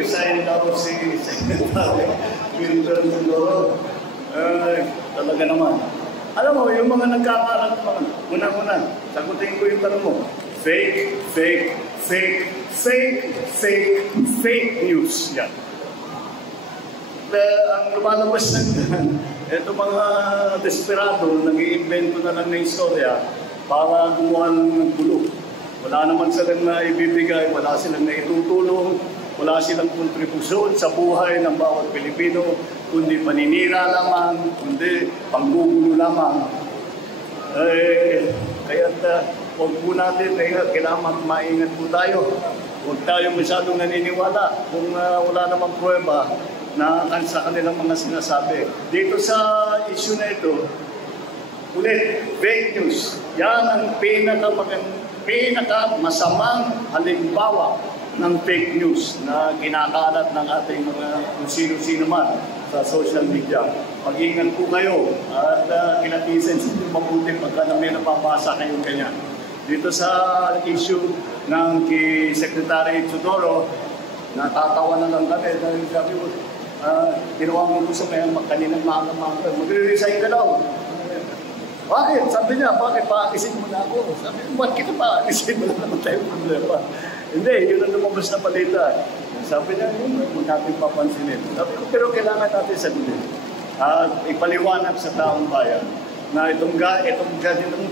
resign daw si Secretary Wilton siguro. Talaga naman. Alam mo, yung mga nagkakalat mga, una-una, sagutin ko yung tanong mo. Fake, fake, fake, fake, fake, fake news. Yan. Ang lumalabas ng ito mga desperado, nag-iimbento na lang ng istorya para gumawa ng gulo. Wala naman silang na ibibigay, wala silang na itutulong, wala silang kontribusyon sa buhay ng bawat Pilipino, kundi paninira lamang, kundi panggugulo lamang. Kaya't huwag po natin, kailangan maingat po tayo. Huwag tayo masyadong naniniwala kung wala namang pruweba na sa kanilang mga sinasabi. Dito sa issue na ito, ulit, fake news. Yan ang pinakamasamang halimbawa ng fake news na kinakalat ng ating mga kung sino-sino man sa social media. Mag-ingat po kayo at kinatisin sa mabuti pagka na may napapasa kayong ganyan. Dito sa issue ng kay Secretary Teodoro, natatawa na lang kami dahil sabi ko, ginawa mo gusto ngayon kaninang maaga-maaga, magre-resign ka daw. Bakit? Sabi niya, bakit paalisin mo na ako? Sabi ko, bakit kita paalisin? Wala naman tayong problema. Hindi, yun ang lumabas na balita. Sabi niya, yun, huwag natin papansinin. Sabi ko, pero kailangan natin sabihin. At ipaliwanag sa taong bayan na itong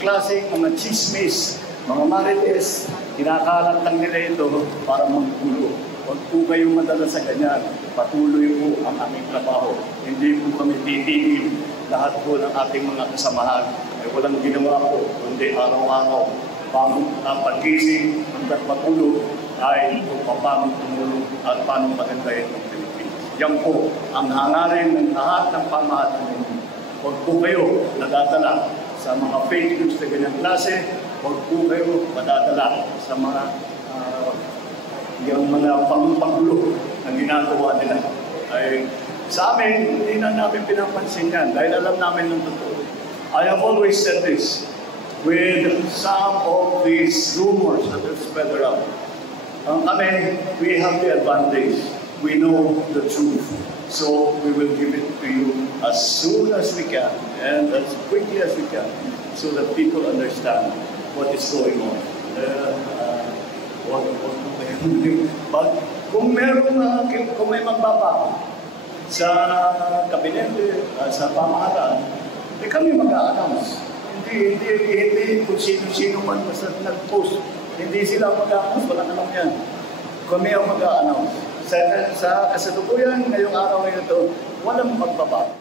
klaseng mga chismis, mga marites, kinakalat lang nila ito para magpulo. Huwag po kayong madala sa ganyan. Patuloy po ang aming trabaho. Hindi po kami titigil. Lahat po ng ating mga kasamahan ay walang ginawa po, kundi araw-araw. Pag-gising, hanggang matulog, ay kung paano tumulong at paano magandahin ng Pilipinas. Yan po ang hangarin ng lahat ng pamahalaan ninyo. Huwag po kayo nadadala sa mga fake news na ganyang klase. Huwag po kayo madadala sa mga yung mga panggulo na ginagawa nila. Ay, sa amin, hindi na namin pinapansin yan dahil alam namin ng totoo. I have always said this with some of these rumors that are spread around. We have the advantage. We know the truth. So we will give it to you as soon as we can and as quickly as we can so that people understand what is going on. Kung may magbaba sa kabinete, sa pamahalaan, kami mag-a-announce. Hindi kung sino-sino man basta nag-post. Hindi sila mag-a-announce, wala naman yan. Kami ang mag-a-announce. Sa kasalukuyan, ngayong araw na ito, walang magbaba.